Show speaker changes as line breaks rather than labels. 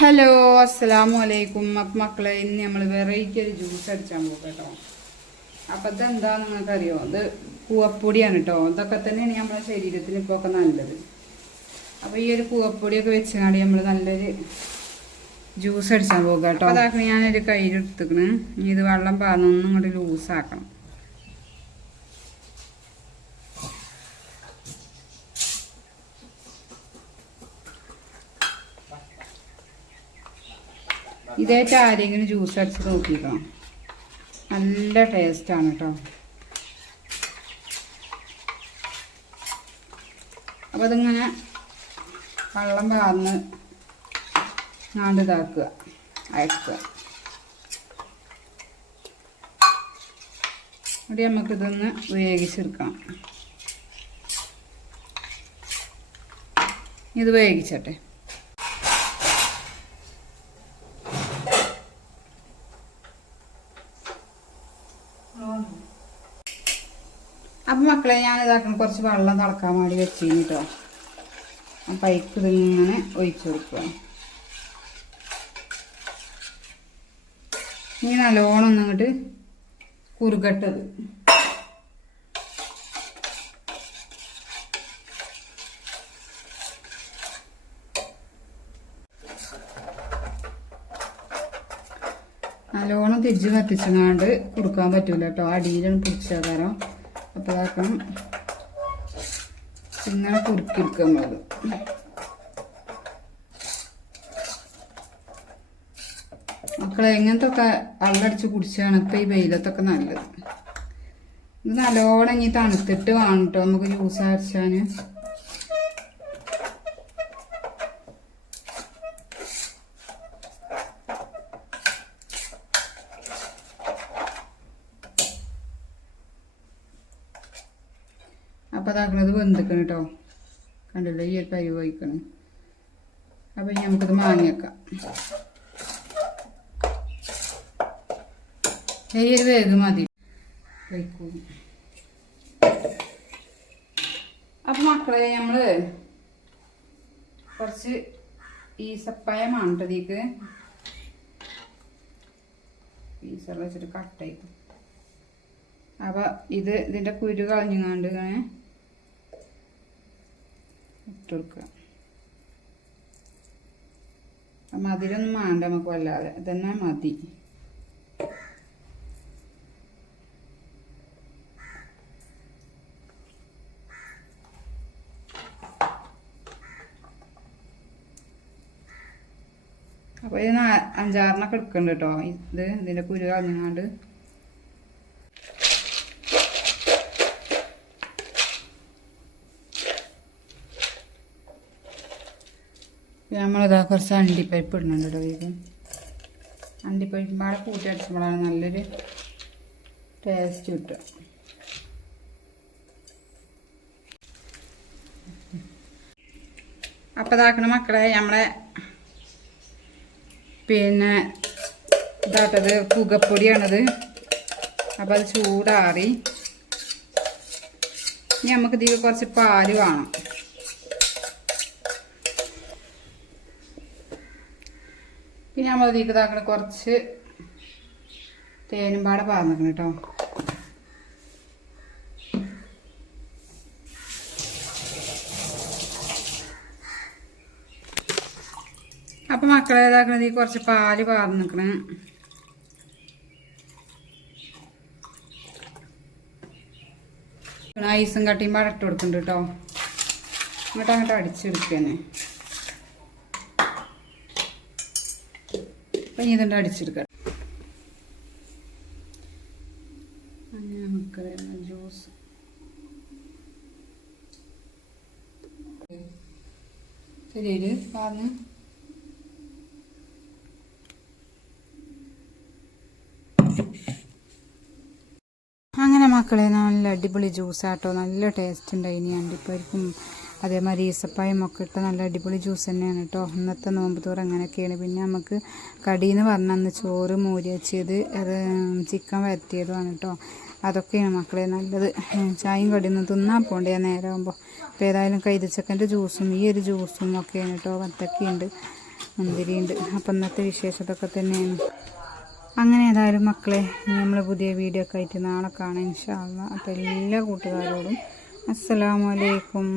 Hello അസ്സാം വലൈക്കും അപ്പം മക്കളെ ഇന്ന് നമ്മൾ വെറൈറ്റി ഒരു ജ്യൂസ് അടിച്ചാൻ പോകും കേട്ടോ. അപ്പം ഇതെന്താ നിങ്ങൾക്കറിയോ? ഇത് പൂവപ്പൊടിയാണ് കേട്ടോ. ഇതൊക്കെ തന്നെയാണ് നമ്മുടെ ശരീരത്തിന് ഇപ്പോൾ ഒക്കെ നല്ലത്. അപ്പോൾ ഈ ഒരു കൂവപ്പൊടിയൊക്കെ വെച്ചാണ്ട് നമ്മൾ നല്ലൊരു ജ്യൂസ് അടിച്ചാൻ പോകുക കേട്ടോ. അതാക്കണം ഞാനൊരു കയ്യിലെടുത്തുക്കണ് ഇത് വെള്ളം പാന്നൊന്നും ഇങ്ങോട്ട് ലൂസാക്കണം. ഇതായിട്ട് ആരെങ്കിലും ജ്യൂസ് അടിച്ച് നോക്കിക്കോ. നല്ല ടേസ്റ്റാണ് കേട്ടോ അപ്പോൾ അതിങ്ങനെ വെള്ളം പാർന്ന് നാണ്ട് ഇതാക്കുക. അയക്കുക. ഇവിടെ നമുക്കിതൊന്ന് വേവിച്ചെടുക്കാം. ഇത് വേവിച്ചട്ടെ. അപ്പം മക്കളെ ഞാൻ ഇതാക്കണം കുറച്ച് വെള്ളം തിളക്കാൻ വേണ്ടി വെച്ചിരുന്നു കേട്ടോ അപ്പം അതിക്ക് ഇതിങ്ങനെ ഒഴിച്ചു കൊടുക്കുക ഇനി നല്ലോണം ഒന്ന് അങ്ങോട്ട് കുറുകട്ടത്. നല്ലോണം തിരിച്ച് കത്തിച്ചങ്ങാണ്ട് കൊടുക്കാൻ പറ്റൂല കേട്ടോ അടിയിലാണ് പിടിച്ചാൽ തരാം അപ്പോൾ അതാക്കണം ഇങ്ങനെ കുറുക്കിയെടുക്കുക നമ്മളത് മക്കളെ എങ്ങനത്തെ ഒക്കെ വെള്ളടിച്ച് കുടിച്ചാണ് ഇപ്പം ഈ വെയിലത്തൊക്കെ നല്ലത്. ഇത് നല്ലോണം ഇനി തണുത്തിട്ട് വേണം കേട്ടോ നമുക്ക് ജ്യൂസ് അരച്ചാൽ അപ്പോൾ അതാക്കണത് വെന്തിക്കണം കേട്ടോ കണ്ടില്ല? ഈ ഒരു വഹിക്കണം അപ്പം ഇനി നമുക്കിത് മാങ്ങിയേക്കാം ഈ വേഗ് മതി. വയ്ക്കൂ അപ്പം മക്കളെ നമ്മൾ കുറച്ച് ഈ കേട്ടോ ഇതിക്ക് ഈസർ വെച്ചിട്ട് കട്ടായിട്ട് അപ്പം ഇത് ഇതിന്റെ കുരു കളഞ്ഞങ്ങാണ്ട് ഇങ്ങനെ ഇട്ട് കൊടുക്കുക മതിലൊന്നും വേണ്ട നമുക്ക് വല്ലാതെ. ഇതന്നെ മതി. അപ്പോൾ ഇത് അഞ്ചാറിനൊക്കെ എടുക്കുന്നുണ്ട് കേട്ടോ. ഇത് ഇതിന്റെ കുരു കളഞ്ഞങ്ങാണ്ട് നമ്മളിതാ കുറച്ച് അണ്ടിപ്പരിപ്പ് ഇടുന്നുണ്ട് കേട്ടോ ഇത് അണ്ടിപ്പരിപ്പ് കൂട്ടി അടിച്ചപ്പോഴാണ് നല്ലൊരു ടേസ്റ്റ് കിട്ടുക. അപ്പം ഇതാക്കണ മക്കളെ നമ്മളെ പിന്നെ ഇതാട്ടത് പുകപ്പൊടിയാണത്. അപ്പം അത് ചൂടാറി. ഇനി നമുക്ക് ഇതിൽ കുറച്ച് പാൽ വേണം. പിന്നെ നമ്മൾ ഇതിലേക്ക് കുറച്ച് തേനും പാടെ പാർന്നിക്കണം കേട്ടോ. അപ്പൊ മക്കളെ ഇതാക്കണത് ഈ കുറച്ച് പാൽ പാർന്ന് നിൽക്കണേ ഐസും കട്ടിയും പാടെ ഇട്ട് കൊടുക്കുന്നുണ്ട് കേട്ടോ. എന്നിട്ട് അങ്ങോട്ട് അടിച്ചെടുക്കന്നെ അപ്പം ഇനി ഇതുണ്ട് അടിച്ചെടുക്കാം. അങ്ങനെ മക്കളെ ജ്യൂസ്. ശരി പറഞ്ഞു അങ്ങനെ മക്കളെ നല്ല അടിപൊളി ജ്യൂസാട്ടോ. നല്ല ടേസ്റ്റ് ഉണ്ടായിനി അണ്ടിപ്പരിപ്പും അതേമാതിരി ഈസപ്പായും ഒക്കെ ഇട്ട് നല്ല അടിപൊളി ജ്യൂസ് തന്നെയാണ് കേട്ടോ ഇന്നത്തെ നോമ്പ് തോറും അങ്ങനെയൊക്കെയാണ്. പിന്നെ നമുക്ക് കടിയെന്ന് പറഞ്ഞ അന്ന് ചോറ് മോര് വെച്ചത് അത് ചിക്കൻ വരട്ടിയതുമാണ് കേട്ടോ അതൊക്കെയാണ് മക്കളെ നല്ലത്. ചായയും കടിയൊന്നും തിന്നാൻ പോണ്ടേ നേരമാകുമ്പോൾ അപ്പോൾ ഏതായാലും കൈതച്ചക്കന്റെ ജ്യൂസും ഈ ഒരു ജ്യൂസും ഒക്കെയാണ് കേട്ടോ വത്തക്കയുണ്ട് മുന്തിരിയുണ്ട്. അപ്പം ഇന്നത്തെ വിശേഷതൊക്കെ തന്നെയാണ്. അങ്ങനെ ഏതായാലും മക്കളെ നമ്മൾ പുതിയ വീഡിയോ ഒക്കെ ആയിട്ട് നാളെ കാണാം ഇൻഷാല്ല അപ്പം എല്ലാ കൂട്ടുകാരോടും അസ്സലാമലൈക്കും